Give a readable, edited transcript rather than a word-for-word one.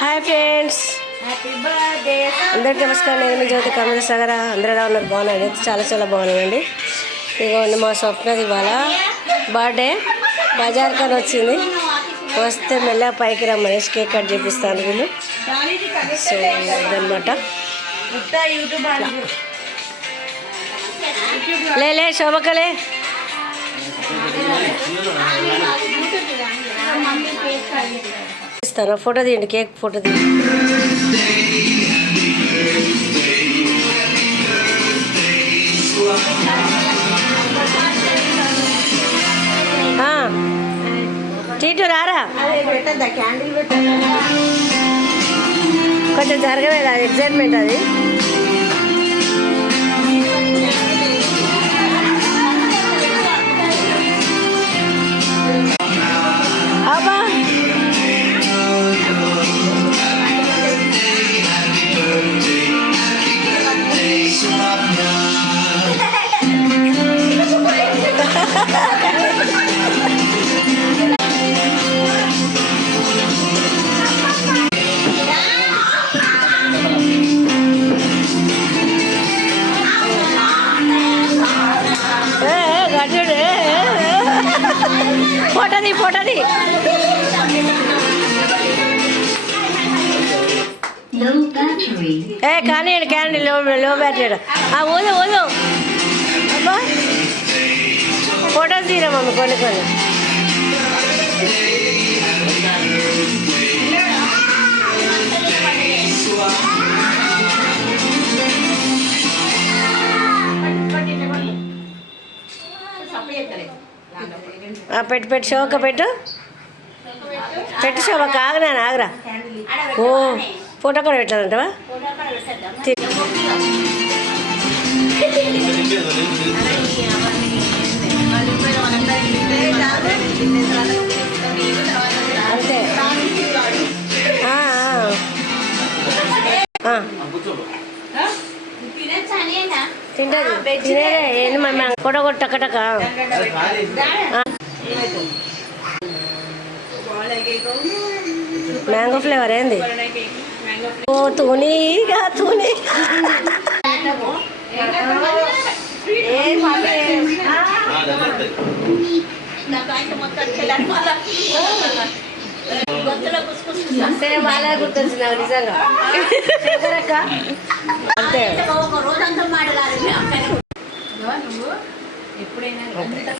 Hi friends, అందరికీ నమస్కారం. నేను మీ జ్యోతి కమల సాగర. అందరూ ఎలా ఉన్నారు? బాగున్నాను. చాలా చాలా బాగున్నాయండి. ఇదిగోండి మా స్వప్నది ఇవాళ బర్త్డే. బజార్ కానీ వచ్చింది. వస్తే మెల్లగా పైకి రమ్మని కేక్ కట్ చేపిస్తాను వీళ్ళు. సో అదనమాట. లే శోభకలే ఇస్తాను. ఫోటో తీయండి, కేక్ ఫోటో తీయండి. చీటు రారా, కొంచెం జరగలేదు. అది ఎగ్జైట్మెంట్. అది అబ్బా ఫోటోది కానీ క్యాండిల్ లో బ్యాటరీ. ఊదు అబ్బా ఫోటోస్ తీరా మమ్మీ కొన్ని. పెట్టు శోక పెట్టు శోభ. ఆగరా. ఓ ఫోటో కూడా పెట్టాలంటవా? అంతే. తింటది తినేదే. ఫోటో కూడా టకటక. మ్యాంగో ఫ్లేవర్ ఏంది? ఓ తూనీగా బాగా గుర్తొచ్చింది నాకు నిజంగా. అంతే.